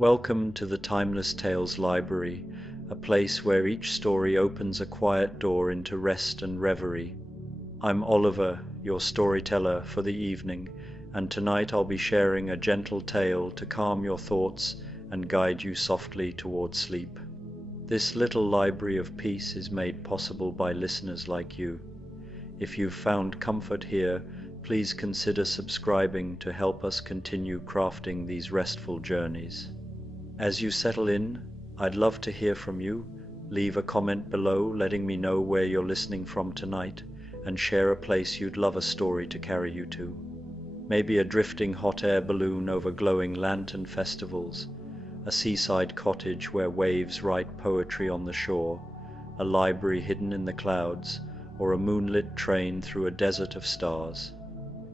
Welcome to the Timeless Tales Library, a place where each story opens a quiet door into rest and reverie. I'm Oliver, your storyteller for the evening, and tonight I'll be sharing a gentle tale to calm your thoughts and guide you softly towards sleep. This little library of peace is made possible by listeners like you. If you've found comfort here, please consider subscribing to help us continue crafting these restful journeys. As you settle in, I'd love to hear from you. Leave a comment below letting me know where you're listening from tonight, and share a place you'd love a story to carry you to. Maybe a drifting hot air balloon over glowing lantern festivals, a seaside cottage where waves write poetry on the shore, a library hidden in the clouds, or a moonlit train through a desert of stars.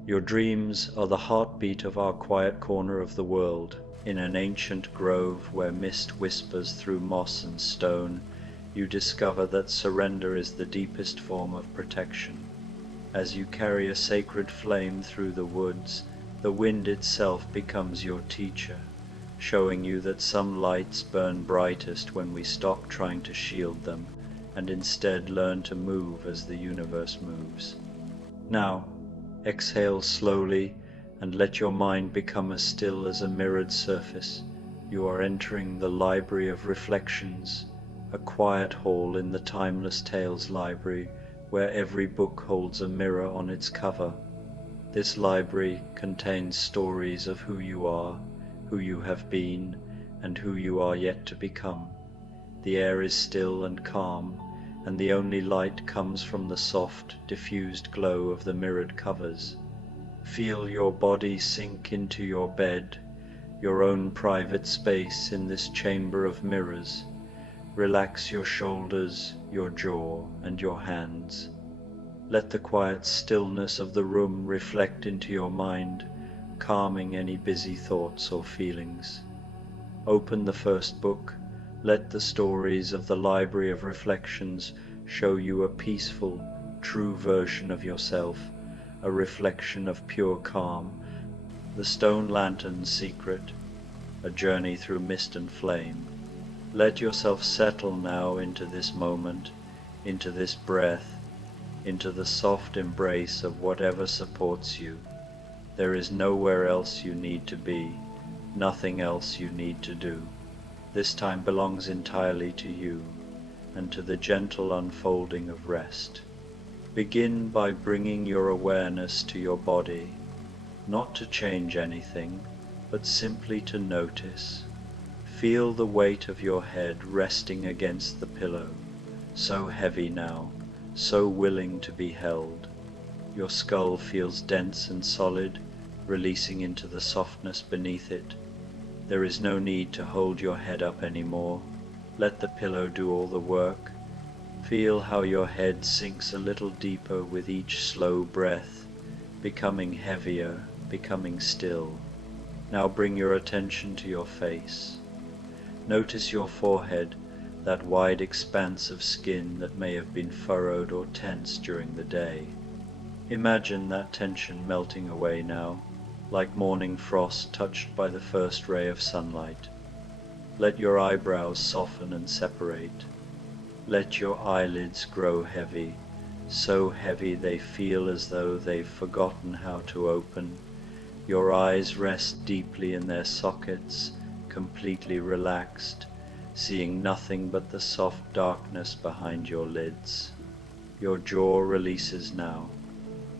Your dreams are the heartbeat of our quiet corner of the world. In an ancient grove where mist whispers through moss and stone, you discover that surrender is the deepest form of protection. As you carry a sacred flame through the woods, the wind itself becomes your teacher, showing you that some lights burn brightest when we stop trying to shield them and instead learn to move as the universe moves. Now, exhale slowly and let your mind become as still as a mirrored surface. You are entering the Library of Reflections, a quiet hall in the Timeless Tales Library where every book holds a mirror on its cover. This library contains stories of who you are, who you have been, and who you are yet to become. The air is still and calm, and the only light comes from the soft, diffused glow of the mirrored covers. Feel your body sink into your bed, your own private space in this chamber of mirrors. Relax your shoulders, your jaw, and your hands. Let the quiet stillness of the room reflect into your mind, calming any busy thoughts or feelings. Open the first book. Let the stories of the Library of Reflections show you a peaceful, true version of yourself, a reflection of pure calm. The Stone Lantern's Secret, a journey through mist and flame. Let yourself settle now into this moment, into this breath, into the soft embrace of whatever supports you. There is nowhere else you need to be, nothing else you need to do. This time belongs entirely to you, and to the gentle unfolding of rest. Begin by bringing your awareness to your body, not to change anything, but simply to notice. Feel the weight of your head resting against the pillow, so heavy now, so willing to be held. Your skull feels dense and solid, releasing into the softness beneath it. There is no need to hold your head up anymore. Let the pillow do all the work. Feel how your head sinks a little deeper with each slow breath, becoming heavier, becoming still. Now bring your attention to your face. Notice your forehead, that wide expanse of skin that may have been furrowed or tense during the day. Imagine that tension melting away now, like morning frost touched by the first ray of sunlight. Let your eyebrows soften and separate. Let your eyelids grow heavy, so heavy they feel as though they've forgotten how to open. Your eyes rest deeply in their sockets, completely relaxed, seeing nothing but the soft darkness behind your lids. Your jaw releases now.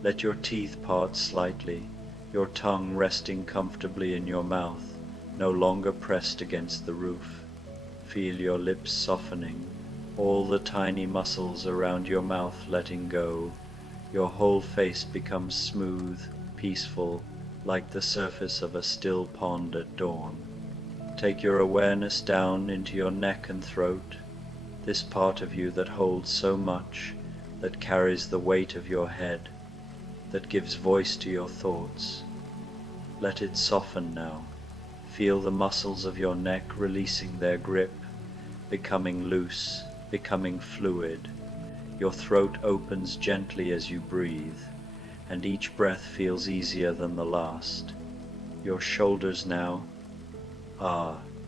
Let your teeth part slightly, your tongue resting comfortably in your mouth, no longer pressed against the roof. Feel your lips softening, all the tiny muscles around your mouth letting go. Your whole face becomes smooth, peaceful, like the surface of a still pond at dawn. Take your awareness down into your neck and throat, this part of you that holds so much, that carries the weight of your head, that gives voice to your thoughts. Let it soften now. Feel the muscles of your neck releasing their grip, becoming loose, becoming fluid. Your throat opens gently as you breathe, and each breath feels easier than the last. Your shoulders now,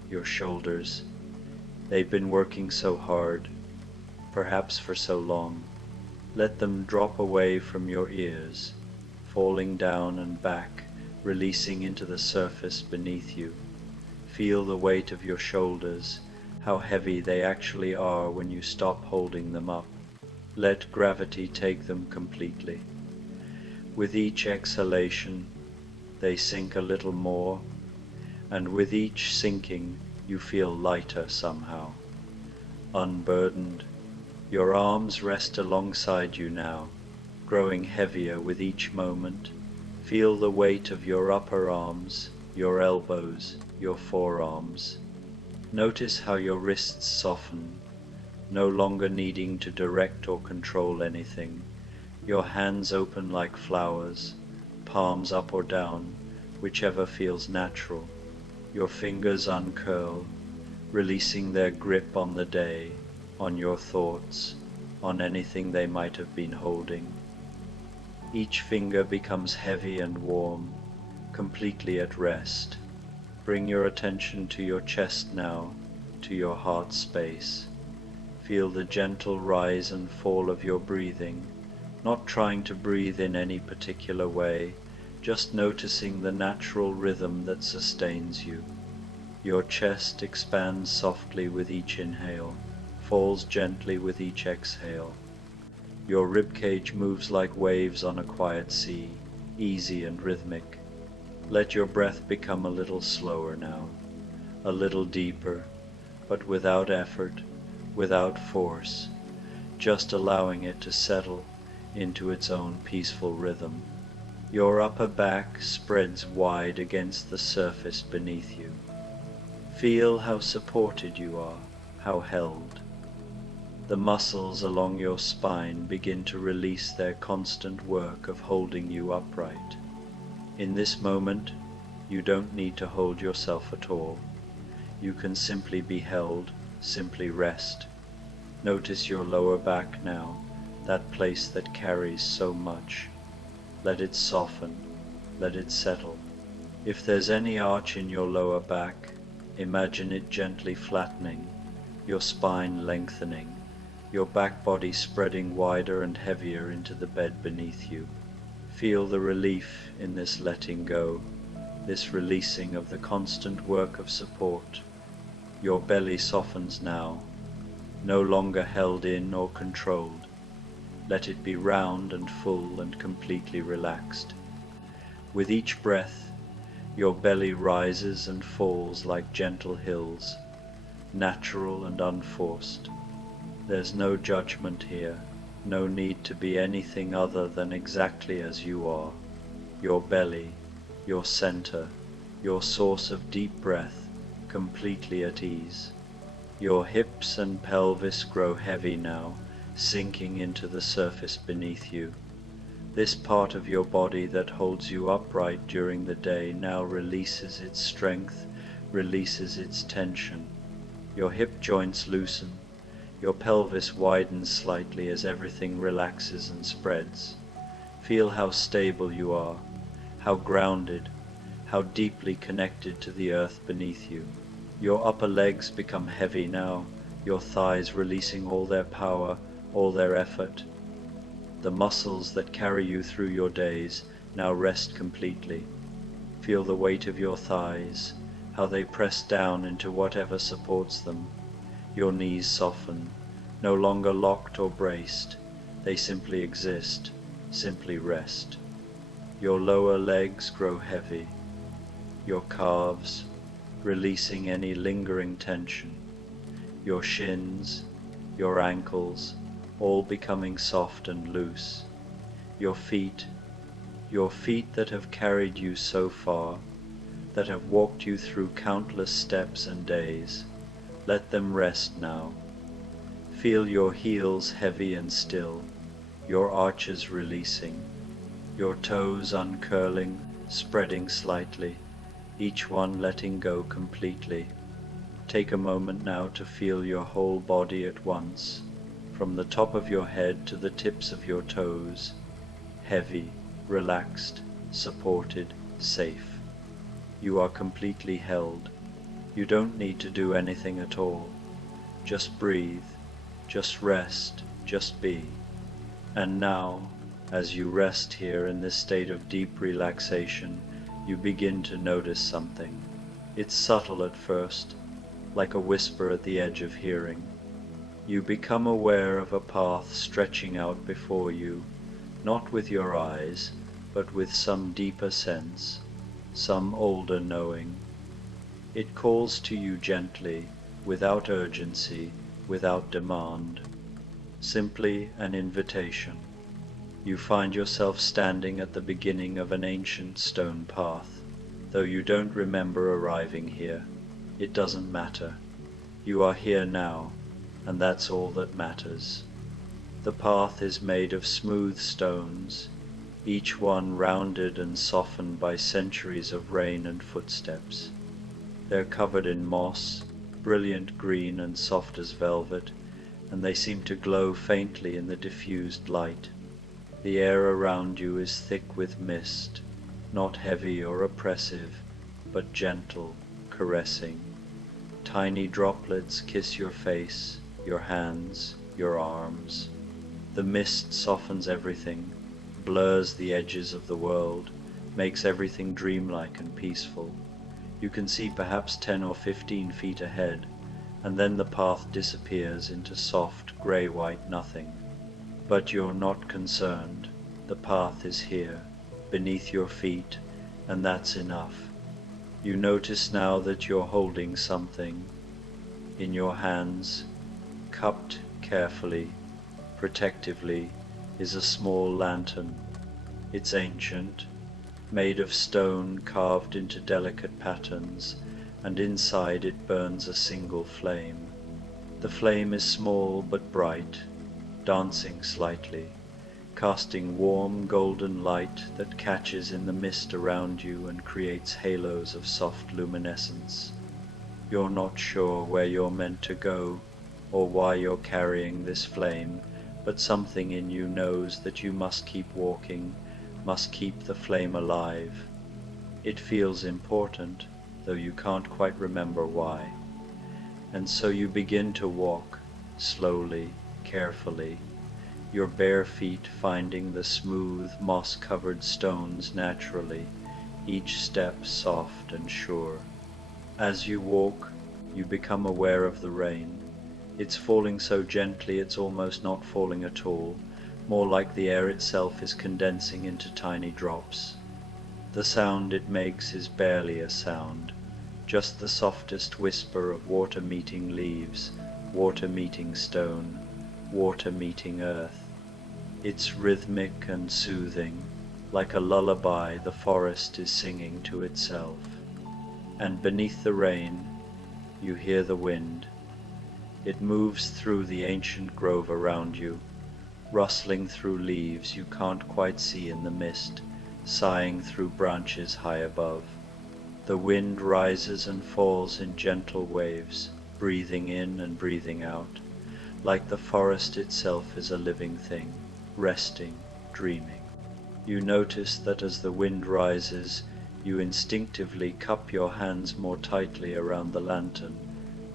your shoulders. They've been working so hard, perhaps for so long. Let them drop away from your ears, falling down and back, releasing into the surface beneath you. Feel the weight of your shoulders, how heavy they actually are when you stop holding them up. Let gravity take them completely. With each exhalation, they sink a little more, and with each sinking, you feel lighter somehow, unburdened. Your arms rest alongside you now, growing heavier with each moment. Feel the weight of your upper arms, your elbows, your forearms. Notice how your wrists soften, no longer needing to direct or control anything. Your hands open like flowers, palms up or down, whichever feels natural. Your fingers uncurl, releasing their grip on the day, on your thoughts, on anything they might have been holding. Each finger becomes heavy and warm, completely at rest. Bring your attention to your chest now, to your heart space. Feel the gentle rise and fall of your breathing, not trying to breathe in any particular way, just noticing the natural rhythm that sustains you. Your chest expands softly with each inhale, falls gently with each exhale. Your ribcage moves like waves on a quiet sea, easy and rhythmic. Let your breath become a little slower now, a little deeper, but without effort, without force, just allowing it to settle into its own peaceful rhythm. Your upper back spreads wide against the surface beneath you. Feel how supported you are, how held. The muscles along your spine begin to release their constant work of holding you upright. In this moment, you don't need to hold yourself at all. You can simply be held, simply rest. Notice your lower back now, that place that carries so much. Let it soften, let it settle. If there's any arch in your lower back, imagine it gently flattening, your spine lengthening, your back body spreading wider and heavier into the bed beneath you. Feel the relief in this letting go, this releasing of the constant work of support. Your belly softens now, no longer held in or controlled. Let it be round and full and completely relaxed. With each breath, your belly rises and falls like gentle hills, natural and unforced. There's no judgment here, no need to be anything other than exactly as you are. Your belly, your center, your source of deep breath, completely at ease. Your hips and pelvis grow heavy now, sinking into the surface beneath you. This part of your body that holds you upright during the day now releases its strength, releases its tension. Your hip joints loosen, your pelvis widens slightly as everything relaxes and spreads. Feel how stable you are, how grounded, how deeply connected to the earth beneath you. Your upper legs become heavy now, your thighs releasing all their power, all their effort. The muscles that carry you through your days now rest completely. Feel the weight of your thighs, how they press down into whatever supports them. Your knees soften, no longer locked or braced. They simply exist, simply rest. Your lower legs grow heavy. Your calves, releasing any lingering tension. Your shins, your ankles, all becoming soft and loose. Your feet that have carried you so far, that have walked you through countless steps and days, let them rest now. Feel your heels heavy and still, your arches releasing, your toes uncurling, spreading slightly, each one letting go completely. Take a moment now to feel your whole body at once, from the top of your head to the tips of your toes, heavy, relaxed, supported, safe. You are completely held. You don't need to do anything at all. Just breathe, just rest, just be. And now, as you rest here in this state of deep relaxation, you begin to notice something. It's subtle at first, like a whisper at the edge of hearing. You become aware of a path stretching out before you, not with your eyes, but with some deeper sense, some older knowing. It calls to you gently, without urgency, without demand. Simply an invitation. You find yourself standing at the beginning of an ancient stone path. Though you don't remember arriving here, it doesn't matter. You are here now, and that's all that matters. The path is made of smooth stones, each one rounded and softened by centuries of rain and footsteps. They're covered in moss, brilliant green and soft as velvet, and they seem to glow faintly in the diffused light. The air around you is thick with mist, not heavy or oppressive, but gentle, caressing. Tiny droplets kiss your face, your hands, your arms. The mist softens everything, blurs the edges of the world, makes everything dreamlike and peaceful. You can see perhaps 10 or 15 feet ahead, and then the path disappears into soft grey-white nothing. But you're not concerned. The path is here, beneath your feet, and that's enough. You notice now that you're holding something in your hands. Cupped carefully, protectively, is a small lantern. It's ancient, made of stone carved into delicate patterns, and inside it burns a single flame. The flame is small but bright, dancing slightly, casting warm golden light that catches in the mist around you and creates halos of soft luminescence. You're not sure where you're meant to go or why you're carrying this flame, but something in you knows that you must keep walking, must keep the flame alive. It feels important, though you can't quite remember why. And so you begin to walk, slowly, carefully, your bare feet finding the smooth, moss-covered stones naturally, each step soft and sure. As you walk, you become aware of the rain. It's falling so gently it's almost not falling at all, more like the air itself is condensing into tiny drops. The sound it makes is barely a sound, just the softest whisper of water meeting leaves, water meeting stone, water meeting earth. It's rhythmic and soothing, like a lullaby the forest is singing to itself. And beneath the rain, you hear the wind. It moves through the ancient grove around you, rustling through leaves you can't quite see in the mist, sighing through branches high above. The wind rises and falls in gentle waves, breathing in and breathing out, like the forest itself is a living thing, resting, dreaming. You notice that as the wind rises, you instinctively cup your hands more tightly around the lantern,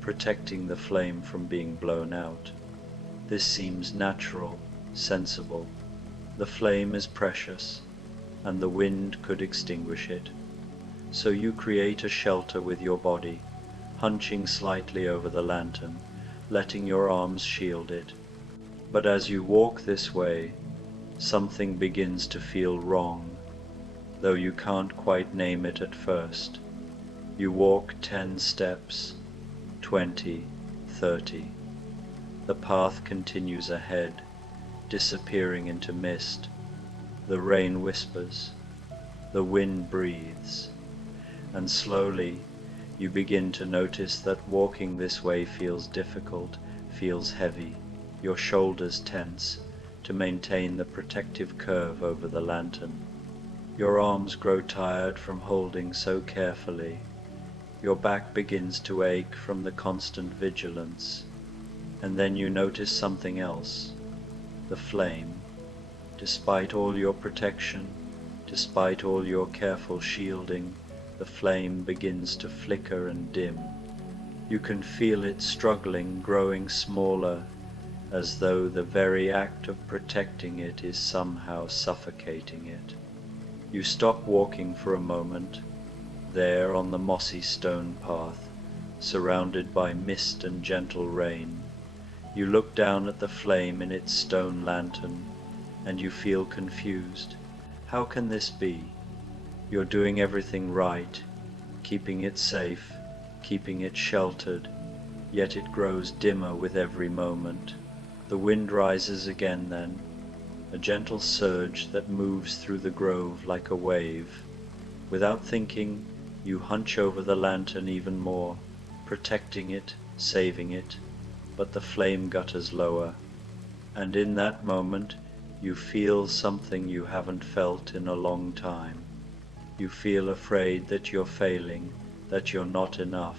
protecting the flame from being blown out. This seems natural, sensible. The flame is precious, and the wind could extinguish it. So you create a shelter with your body, hunching slightly over the lantern, letting your arms shield it. But as you walk this way, something begins to feel wrong, though you can't quite name it at first. You walk 10 steps, 20, 30. The path continues ahead, disappearing into mist. The rain whispers, the wind breathes, and slowly you begin to notice that walking this way feels difficult, feels heavy. Your shoulders tense to maintain the protective curve over the lantern. Your arms grow tired from holding so carefully. Your back begins to ache from the constant vigilance. And then you notice something else, the flame. Despite all your protection, despite all your careful shielding, the flame begins to flicker and dim. You can feel it struggling, growing smaller, as though the very act of protecting it is somehow suffocating it. You stop walking for a moment, there on the mossy stone path, surrounded by mist and gentle rain. You look down at the flame in its stone lantern, and you feel confused. How can this be? You're doing everything right, keeping it safe, keeping it sheltered, yet it grows dimmer with every moment. The wind rises again then, a gentle surge that moves through the grove like a wave. Without thinking, you hunch over the lantern even more, protecting it, saving it, but the flame gutters lower, and in that moment you feel something you haven't felt in a long time. You feel afraid that you're failing, that you're not enough,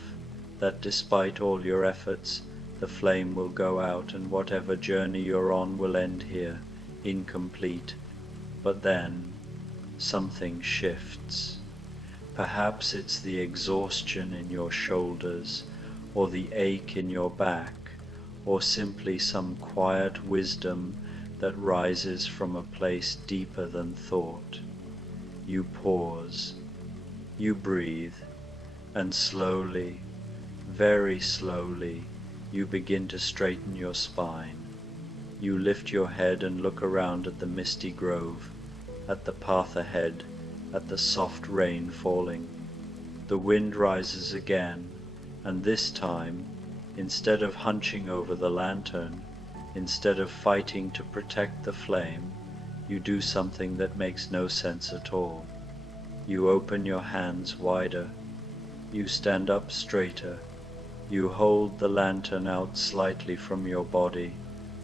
that despite all your efforts, the flame will go out and whatever journey you're on will end here, incomplete. But then, something shifts. Perhaps it's the exhaustion in your shoulders, or the ache in your back, or simply some quiet wisdom that rises from a place deeper than thought. You pause, you breathe, and slowly, very slowly, you begin to straighten your spine. You lift your head and look around at the misty grove, at the path ahead, at the soft rain falling. The wind rises again, and this time, instead of hunching over the lantern, instead of fighting to protect the flame, you do something that makes no sense at all. You open your hands wider. You stand up straighter. You hold the lantern out slightly from your body,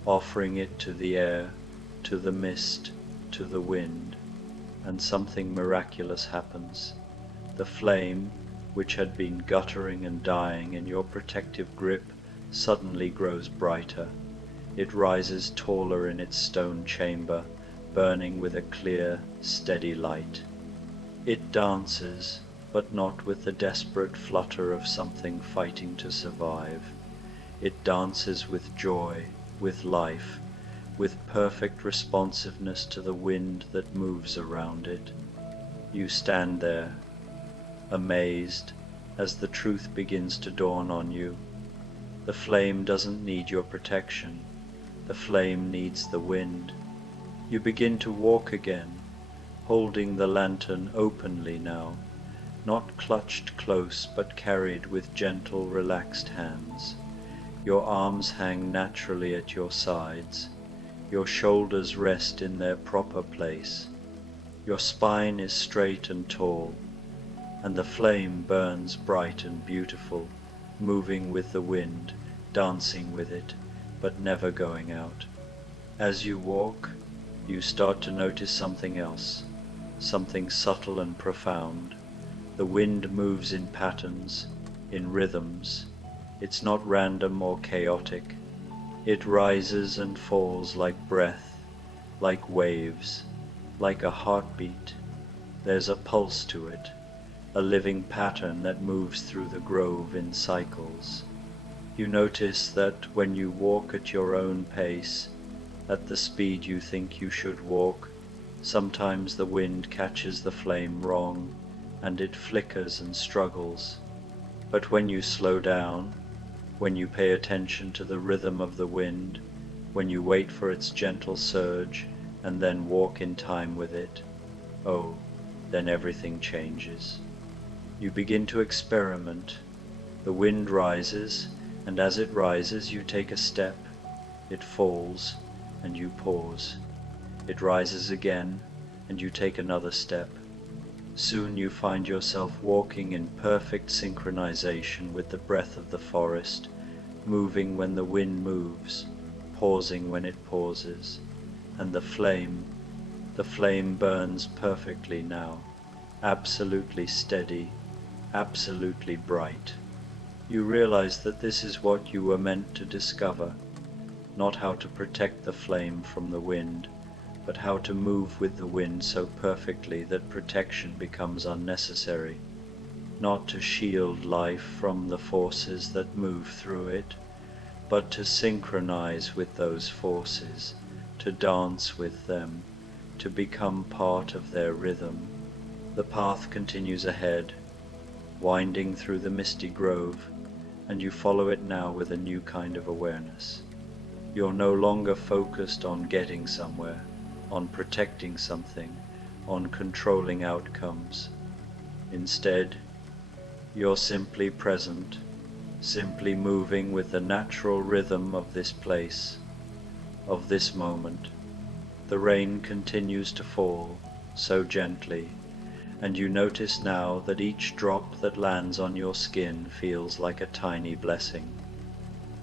offering it to the air, to the mist, to the wind, and something miraculous happens. The flame, which had been guttering and dying in your protective grip, suddenly grows brighter. It rises taller in its stone chamber, burning with a clear, steady light. It dances, but not with the desperate flutter of something fighting to survive. It dances with joy, with life, with perfect responsiveness to the wind that moves around it. You stand there, amazed, as the truth begins to dawn on you. The flame doesn't need your protection. The flame needs the wind. You begin to walk again, holding the lantern openly now, not clutched close but carried with gentle, relaxed hands. Your arms hang naturally at your sides. Your shoulders rest in their proper place. Your spine is straight and tall, and the flame burns bright and beautiful, moving with the wind, dancing with it, but never going out. As you walk, you start to notice something else, something subtle and profound. The wind moves in patterns, in rhythms. It's not random or chaotic. It rises and falls like breath, like waves, like a heartbeat. There's a pulse to it, a living pattern that moves through the grove in cycles. You notice that when you walk at your own pace, at the speed you think you should walk, sometimes the wind catches the flame wrong, and it flickers and struggles. But when you slow down, when you pay attention to the rhythm of the wind, when you wait for its gentle surge and then walk in time with it, oh, then everything changes. You begin to experiment. The wind rises, and as it rises you take a step. It falls, and you pause. It rises again, and you take another step. Soon you find yourself walking in perfect synchronization with the breath of the forest, moving when the wind moves, pausing when it pauses, and the flame burns perfectly now, absolutely steady, absolutely bright. You realize that this is what you were meant to discover, not how to protect the flame from the wind, but how to move with the wind so perfectly that protection becomes unnecessary. not to shield life from the forces that move through it, but to synchronize with those forces, to dance with them, to become part of their rhythm. The path continues ahead, winding through the misty grove, and you follow it now with a new kind of awareness. You're no longer focused on getting somewhere, on protecting something, on controlling outcomes. Instead, you're simply present, simply moving with the natural rhythm of this place, of this moment. The rain continues to fall, so gently, and you notice now that each drop that lands on your skin feels like a tiny blessing.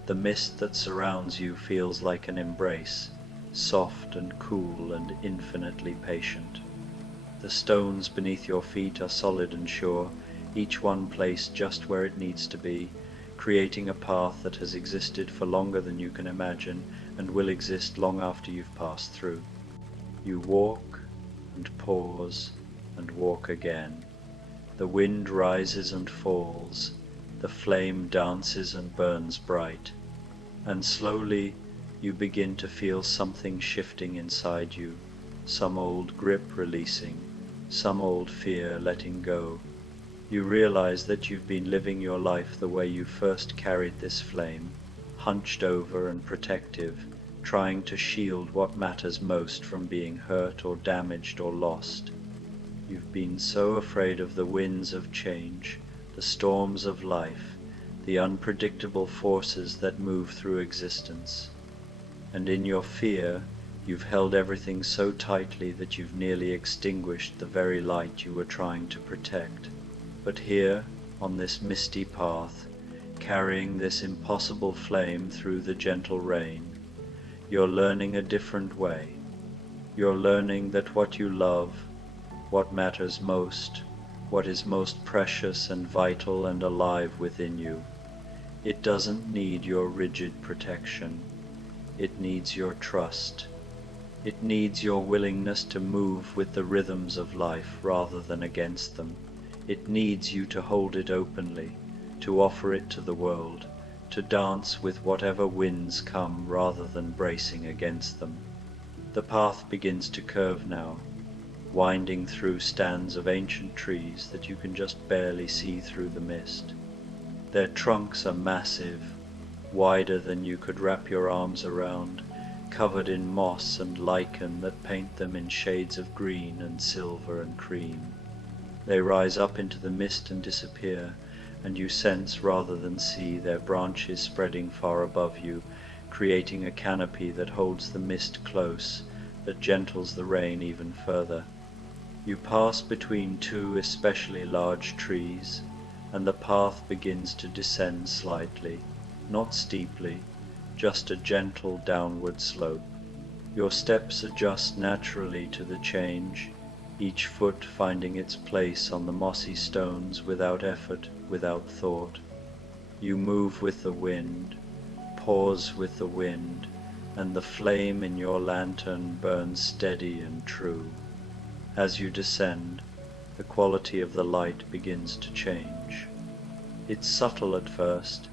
The mist that surrounds you feels like an embrace, soft and cool and infinitely patient. The stones beneath your feet are solid and sure, each one placed just where it needs to be, creating a path that has existed for longer than you can imagine and will exist long after you've passed through. You walk and pause and walk again. The wind rises and falls, the flame dances and burns bright, and slowly you begin to feel something shifting inside you, some old grip releasing, some old fear letting go. You realize that you've been living your life the way you first carried this flame, hunched over and protective, trying to shield what matters most from being hurt or damaged or lost. You've been so afraid of the winds of change, the storms of life, the unpredictable forces that move through existence. And in your fear, you've held everything so tightly that you've nearly extinguished the very light you were trying to protect. But here, on this misty path, carrying this impossible flame through the gentle rain, you're learning a different way. You're learning that what you love, what matters most, what is most precious and vital and alive within you, it doesn't need your rigid protection. It needs your trust. It needs your willingness to move with the rhythms of life rather than against them. It needs you to hold it openly, to offer it to the world, to dance with whatever winds come rather than bracing against them. The path begins to curve now, winding through stands of ancient trees that you can just barely see through the mist. Their trunks are massive, wider than you could wrap your arms around, covered in moss and lichen that paint them in shades of green and silver and cream. They rise up into the mist and disappear, and you sense rather than see their branches spreading far above you, creating a canopy that holds the mist close, that gentles the rain even further. You pass between two especially large trees, and the path begins to descend slightly, not steeply, just a gentle downward slope. Your steps adjust naturally to the change, each foot finding its place on the mossy stones without effort, without thought. You move with the wind, pause with the wind, and the flame in your lantern burns steady and true. As you descend, the quality of the light begins to change. It's subtle at first,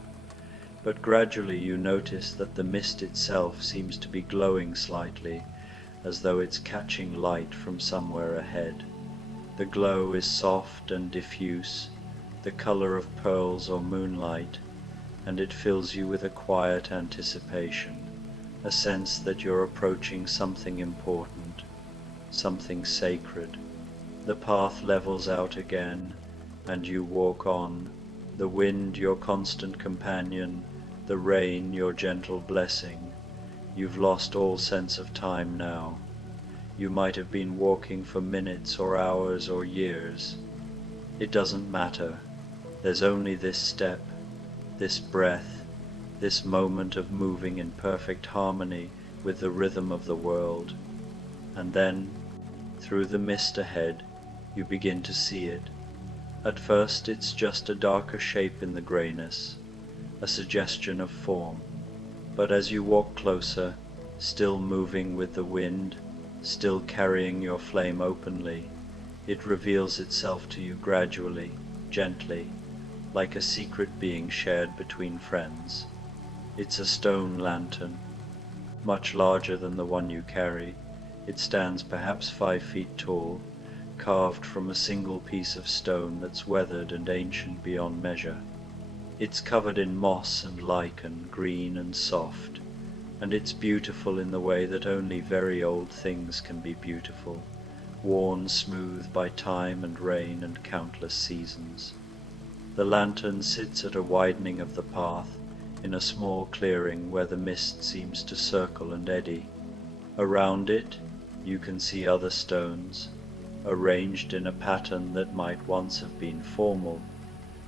but gradually you notice that the mist itself seems to be glowing slightly, as though it's catching light from somewhere ahead. The glow is soft and diffuse, the color of pearls or moonlight, and it fills you with a quiet anticipation, a sense that you're approaching something important, something sacred. The path levels out again, and you walk on, the wind your constant companion, the rain your gentle blessing. You've lost all sense of time now. You might have been walking for minutes or hours or years. It doesn't matter. There's only this step, this breath, this moment of moving in perfect harmony with the rhythm of the world. And then, through the mist ahead, you begin to see it. At first it's just a darker shape in the grayness, a suggestion of form. But as you walk closer, still moving with the wind, still carrying your flame openly, it reveals itself to you gradually, gently, like a secret being shared between friends. It's a stone lantern, much larger than the one you carry. It stands perhaps 5 feet tall, carved from a single piece of stone that's weathered and ancient beyond measure. It's covered in moss and lichen, green and soft, and it's beautiful in the way that only very old things can be beautiful, worn smooth by time and rain and countless seasons. The lantern sits at a widening of the path, in a small clearing where the mist seems to circle and eddy. Around it, you can see other stones, arranged in a pattern that might once have been formal,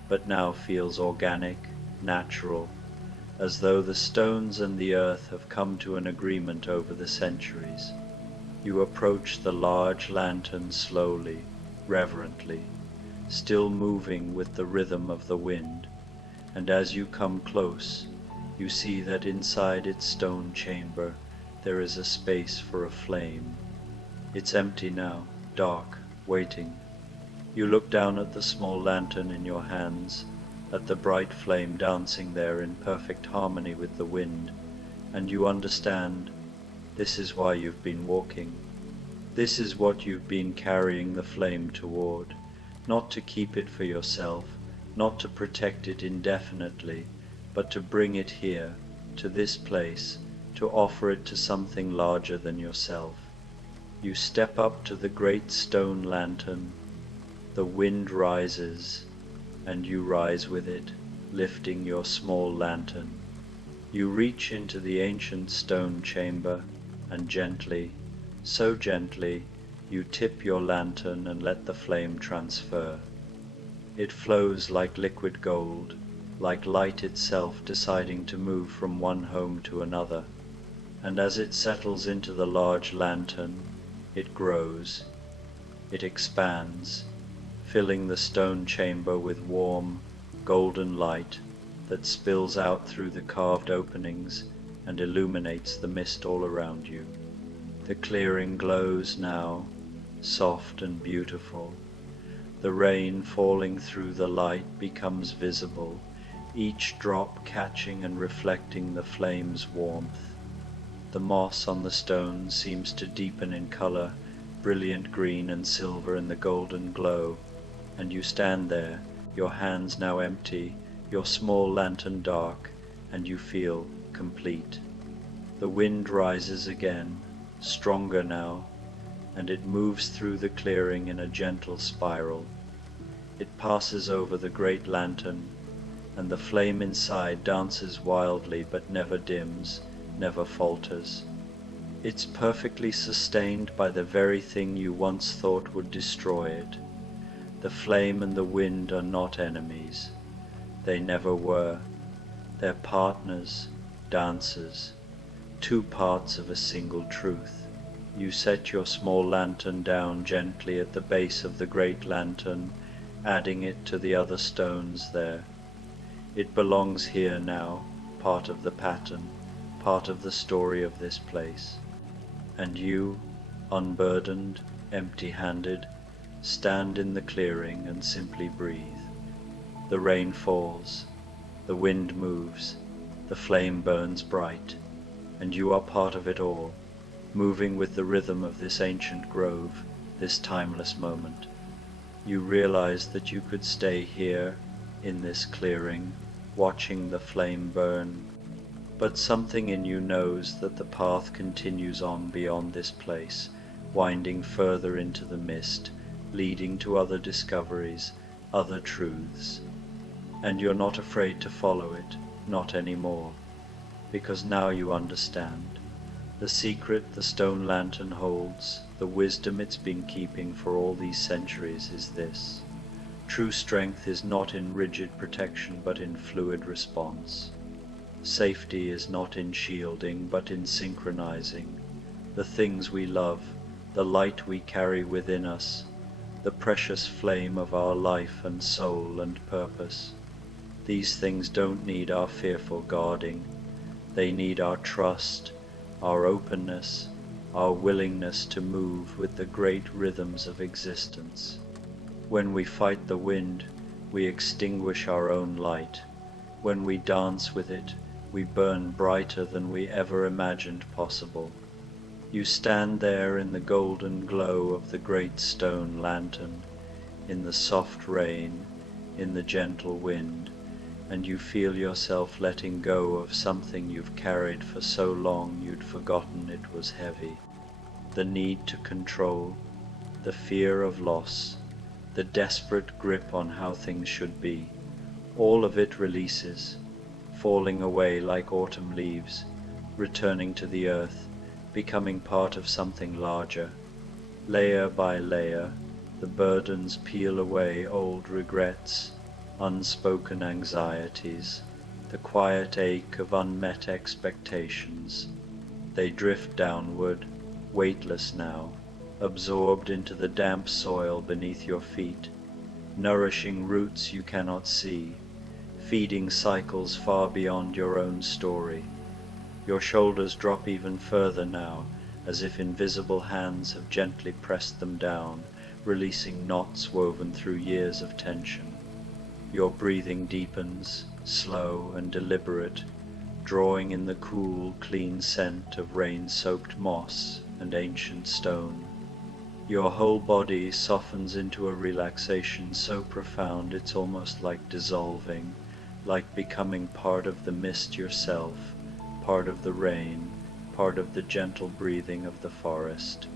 but now feels organic, natural, as though the stones and the earth have come to an agreement over the centuries. You approach the large lantern slowly, reverently, still moving with the rhythm of the wind, and as you come close, you see that inside its stone chamber there is a space for a flame. It's empty now, dark, waiting. You look down at the small lantern in your hands, at the bright flame dancing there in perfect harmony with the wind, and you understand, this is why you've been walking. This is what you've been carrying the flame toward, not to keep it for yourself, not to protect it indefinitely, but to bring it here, to this place, to offer it to something larger than yourself. You step up to the great stone lantern. The wind rises, and you rise with it, lifting your small lantern. You reach into the ancient stone chamber, and gently, so gently, you tip your lantern and let the flame transfer. It flows like liquid gold, like light itself deciding to move from one home to another, and as it settles into the large lantern, it grows, it expands, filling the stone chamber with warm, golden light that spills out through the carved openings and illuminates the mist all around you. The clearing glows now, soft and beautiful. The rain falling through the light becomes visible, each drop catching and reflecting the flame's warmth. The moss on the stone seems to deepen in color, brilliant green and silver in the golden glow, and you stand there, your hands now empty, your small lantern dark, and you feel complete. The wind rises again, stronger now, and it moves through the clearing in a gentle spiral. It passes over the great lantern, and the flame inside dances wildly but never dims, never falters. It's perfectly sustained by the very thing you once thought would destroy it. The flame and the wind are not enemies. They never were. They're partners, dancers, two parts of a single truth. You set your small lantern down gently at the base of the great lantern, adding it to the other stones there. It belongs here now, part of the pattern, part of the story of this place. And you, unburdened, empty-handed, stand in the clearing and simply breathe. The rain falls, the wind moves, the flame burns bright, and you are part of it all, moving with the rhythm of this ancient grove, this timeless moment. You realize that you could stay here, in this clearing, watching the flame burn, but something in you knows that the path continues on beyond this place, winding further into the mist, leading to other discoveries, other truths. And you're not afraid to follow it, not anymore, because now you understand. The secret the stone lantern holds, the wisdom it's been keeping for all these centuries is this: true strength is not in rigid protection but in fluid response. Safety is not in shielding but in synchronizing. The things we love, the light we carry within us, the precious flame of our life and soul and purpose. These things don't need our fearful guarding. They need our trust, our openness, our willingness to move with the great rhythms of existence. When we fight the wind, we extinguish our own light. When we dance with it, we burn brighter than we ever imagined possible. You stand there in the golden glow of the great stone lantern, in the soft rain, in the gentle wind, and you feel yourself letting go of something you've carried for so long you'd forgotten it was heavy. The need to control, the fear of loss, the desperate grip on how things should be, all of it releases, falling away like autumn leaves, returning to the earth, becoming part of something larger. Layer by layer, the burdens peel away old regrets, unspoken anxieties, the quiet ache of unmet expectations. They drift downward, weightless now, absorbed into the damp soil beneath your feet, nourishing roots you cannot see, feeding cycles far beyond your own story. Your shoulders drop even further now, as if invisible hands have gently pressed them down, releasing knots woven through years of tension. Your breathing deepens, slow and deliberate, drawing in the cool, clean scent of rain-soaked moss and ancient stone. Your whole body softens into a relaxation so profound it's almost like dissolving, like becoming part of the mist yourself, part of the rain, part of the gentle breathing of the forest.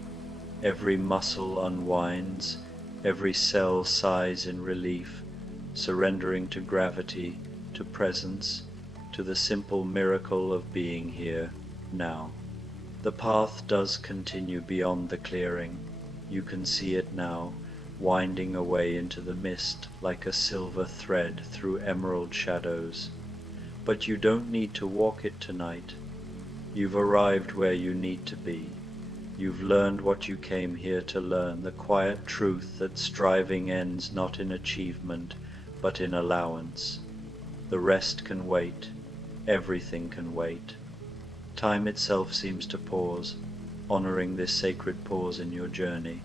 Every muscle unwinds, every cell sighs in relief, surrendering to gravity, to presence, to the simple miracle of being here, now. The path does continue beyond the clearing. You can see it now, winding away into the mist like a silver thread through emerald shadows. But you don't need to walk it tonight. You've arrived where you need to be. You've learned what you came here to learn, the quiet truth that striving ends not in achievement, but in allowance. The rest can wait. Everything can wait. Time itself seems to pause, honoring this sacred pause in your journey.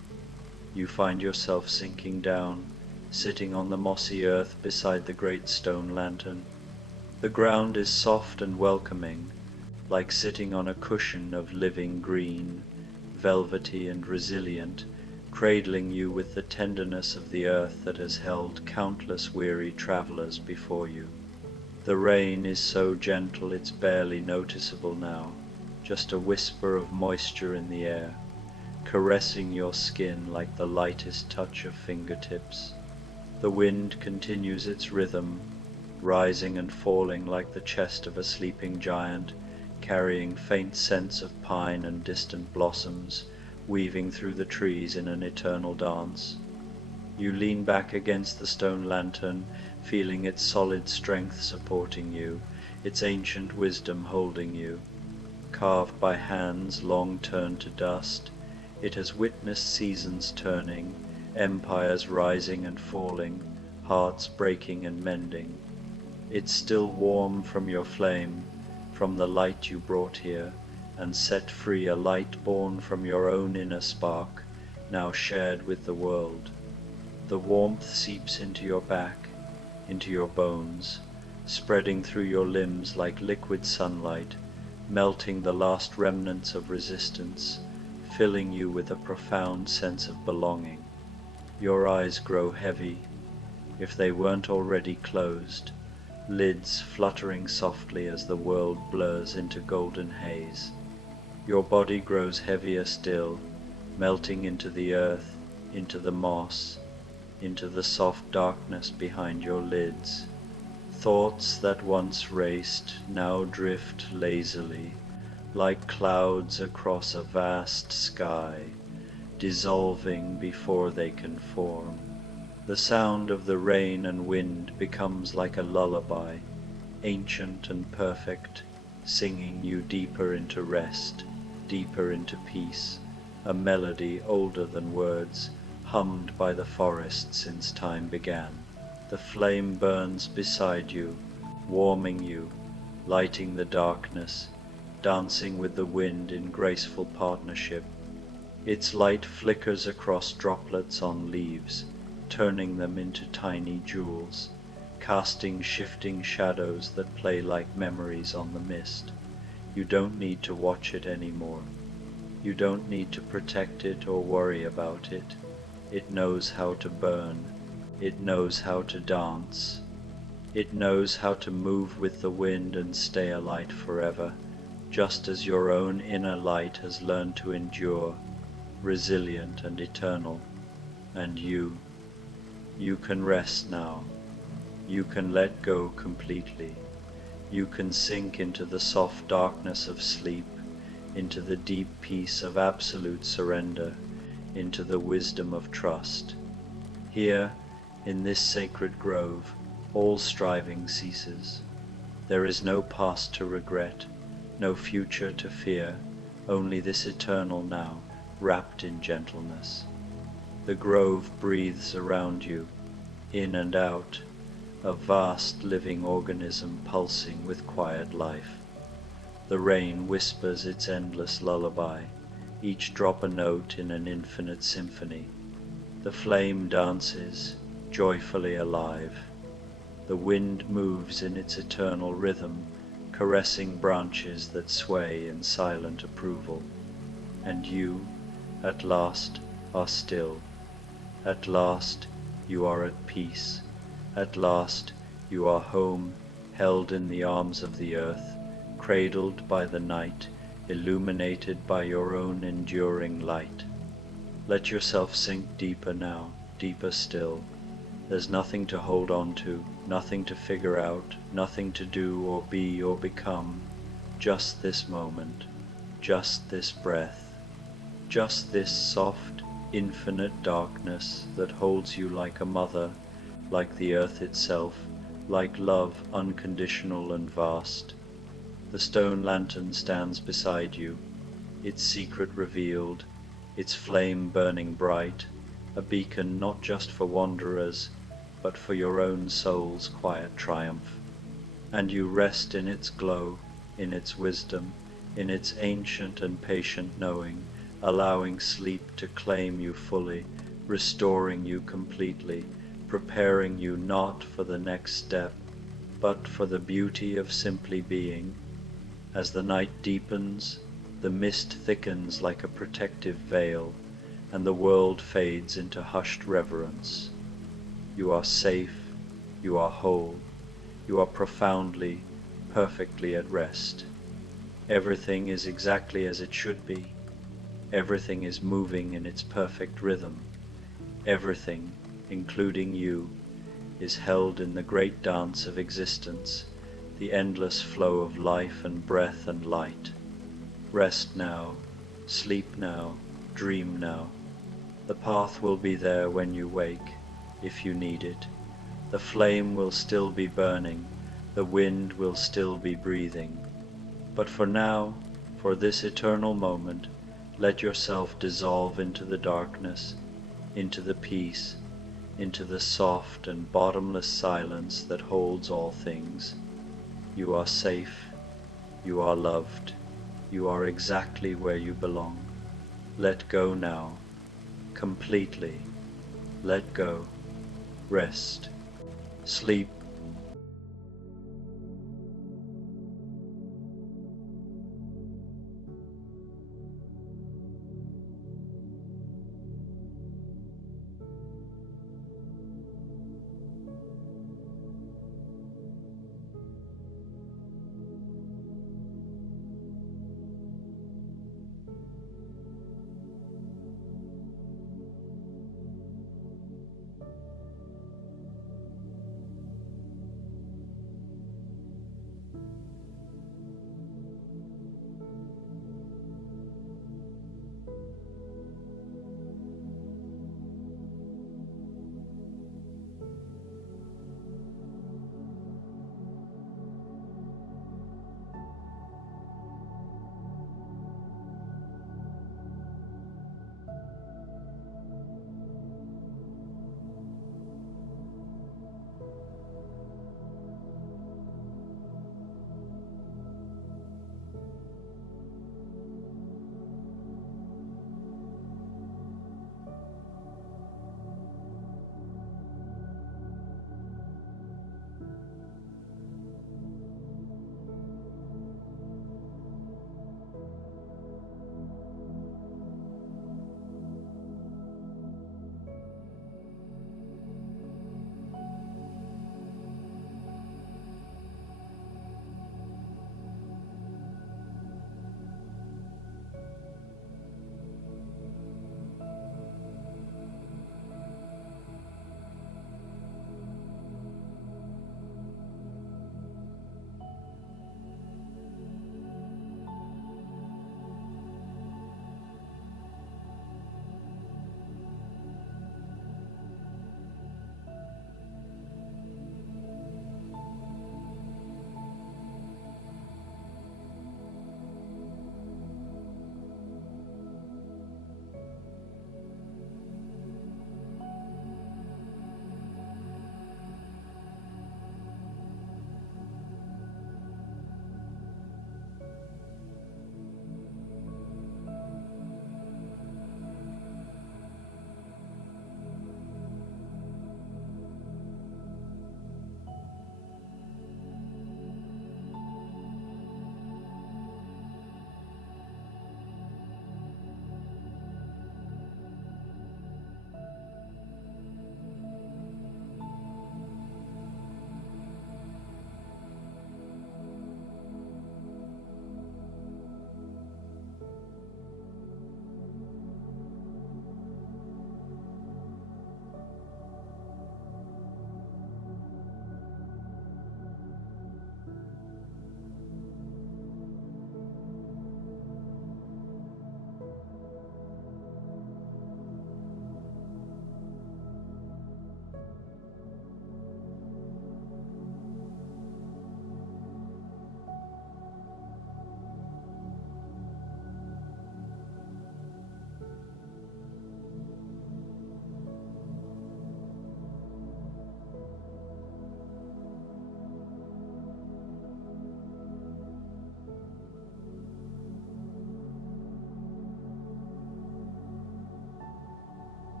You find yourself sinking down, sitting on the mossy earth beside the great stone lantern. The ground is soft and welcoming, like sitting on a cushion of living green, velvety and resilient, cradling you with the tenderness of the earth that has held countless weary travelers before you. The rain is so gentle it's barely noticeable now, just a whisper of moisture in the air, caressing your skin like the lightest touch of fingertips. The wind continues its rhythm, rising and falling like the chest of a sleeping giant, carrying faint scents of pine and distant blossoms, weaving through the trees in an eternal dance. You lean back against the stone lantern, feeling its solid strength supporting you, its ancient wisdom holding you. Carved by hands long turned to dust, it has witnessed seasons turning, empires rising and falling, hearts breaking and mending. It's still warm from your flame, from the light you brought here, and set free a light born from your own inner spark, now shared with the world. The warmth seeps into your back, into your bones, spreading through your limbs like liquid sunlight, melting the last remnants of resistance, filling you with a profound sense of belonging. Your eyes grow heavy, if they weren't already closed, lids fluttering softly as the world blurs into golden haze. Your body grows heavier still, melting into the earth, into the moss, into the soft darkness behind your lids. Thoughts that once raced now drift lazily, like clouds across a vast sky, dissolving before they can form. The sound of the rain and wind becomes like a lullaby, ancient and perfect, singing you deeper into rest, deeper into peace, a melody older than words, hummed by the forest since time began. The flame burns beside you, warming you, lighting the darkness, dancing with the wind in graceful partnership. Its light flickers across droplets on leaves, turning them into tiny jewels, casting shifting shadows that play like memories on the mist. You don't need to watch it anymore. You don't need to protect it or worry about it. It knows how to burn. It knows how to dance. It knows how to move with the wind and stay alight forever, just as your own inner light has learned to endure, resilient and eternal. And you can rest now. You can let go completely. You can sink into the soft darkness of sleep, into the deep peace of absolute surrender, into the wisdom of trust. Here, in this sacred grove, all striving ceases. There is no past to regret, no future to fear, only this eternal now, wrapped in gentleness. The grove breathes around you, in and out, a vast living organism pulsing with quiet life. The rain whispers its endless lullaby, each drop a note in an infinite symphony. The flame dances, joyfully alive. The wind moves in its eternal rhythm, caressing branches that sway in silent approval. And you, at last, are still. At last, you are at peace. At last, you are home, held in the arms of the earth, cradled by the night, illuminated by your own enduring light. Let yourself sink deeper now, deeper still. There's nothing to hold on to, nothing to figure out, nothing to do or be or become. Just this moment, just this breath, just this soft, infinite darkness that holds you like a mother, like the earth itself, like love unconditional and vast. The stone lantern stands beside you, its secret revealed, its flame burning bright, a beacon not just for wanderers, but for your own soul's quiet triumph. And you rest in its glow, in its wisdom, in its ancient and patient knowing, allowing sleep to claim you fully, restoring you completely, preparing you not for the next step, but for the beauty of simply being. As the night deepens, the mist thickens like a protective veil, and the world fades into hushed reverence. You are safe, you are whole, you are profoundly, perfectly at rest. Everything is exactly as it should be. Everything is moving in its perfect rhythm. Everything, including you, is held in the great dance of existence, the endless flow of life and breath and light. Rest now, sleep now, dream now. The path will be there when you wake, if you need it. The flame will still be burning, the wind will still be breathing. But for now, for this eternal moment, let yourself dissolve into the darkness, into the peace, into the soft and bottomless silence that holds all things. You are safe, you are loved, you are exactly where you belong. Let go now, completely. Let go. Rest. Sleep